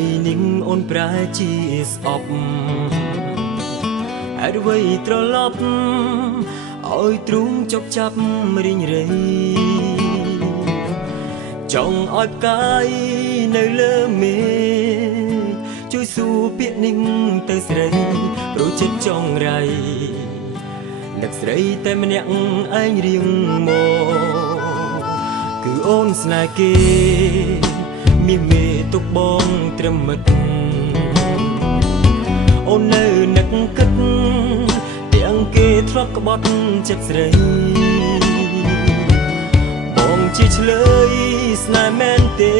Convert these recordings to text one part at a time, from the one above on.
រីនិងអូនប្រែជាស្អប់ហេតុអ្វីត្រឡប់ឲ្យទ្រូងចុកចាប់រីងរៃចង់ឲ្យផ្កាយនៅលើមេជួយសួរពាក្យនេះទៅស្រីព្រោះចិត្តចង់រៃនឹកស្រីតែម្នាក់ឯងរៀងមកគឺអូនស្នេហ៍គេមានមេទុកបងត្រឹមមិត្តអូននៅនឹកគិតទាំងគេធ្លាប់ក្បត់ចិត្តស្រីបងជាឆ្លើយស្នេហ៍មែនទេ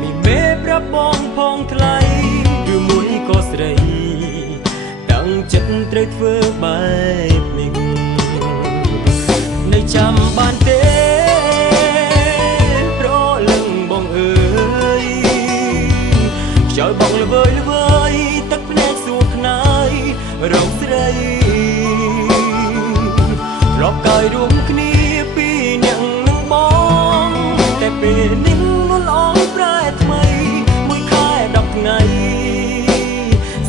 មានមេប្រាប់បងផងថ្លៃឬមួយក៏ស្រីតាំងចិត្តត្រូវធ្វើបែបនេះនៅចាំបានទេប្រលឹងបងអើយខ្យល់បងល្វើយល្វើយទឹកភ្នែកសួរខ្នើយរងស្រីធ្លាប់កាយរួមគ្នាពីអ្នកនឹងបងតែពេលនេះមុនអងប្រែថ្មីមួយខែ10ថ្ងៃ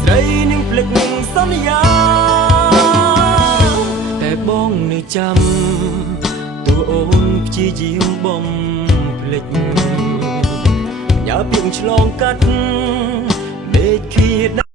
ស្រីនឹងភ្លេចសន្យាតែបងនៅចាំតួអូនព្យាយាមបំភ្លេចញ៉ាពីងឆ្លងកាត់ដេកឃ្លា